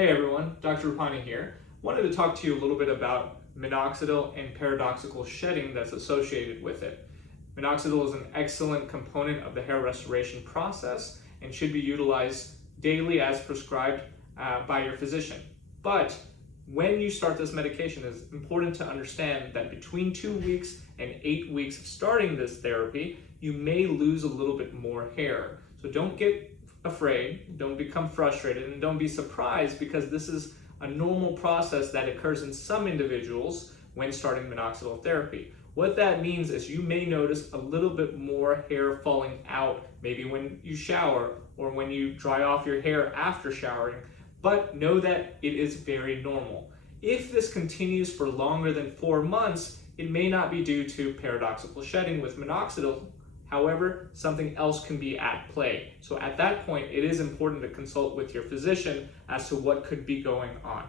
Hey everyone, Dr. Rupani here. Wanted to talk to you a little bit about minoxidil and paradoxical shedding that's associated with it. Minoxidil is an excellent component of the hair restoration process and should be utilized daily as prescribed by your physician. But when you start this medication, it's important to understand that between 2 weeks and 8 weeks of starting this therapy, you may lose a little bit more hair. So don't get afraid, don't become frustrated, and don't be surprised, because this is a normal process that occurs in some individuals when starting minoxidil therapy. What that means is you may notice a little bit more hair falling out, maybe when you shower or when you dry off your hair after showering, but know that it is very normal. If this continues for longer than 4 months, it may not be due to paradoxical shedding with minoxidil. However, something else can be at play. So at that point, it is important to consult with your physician as to what could be going on.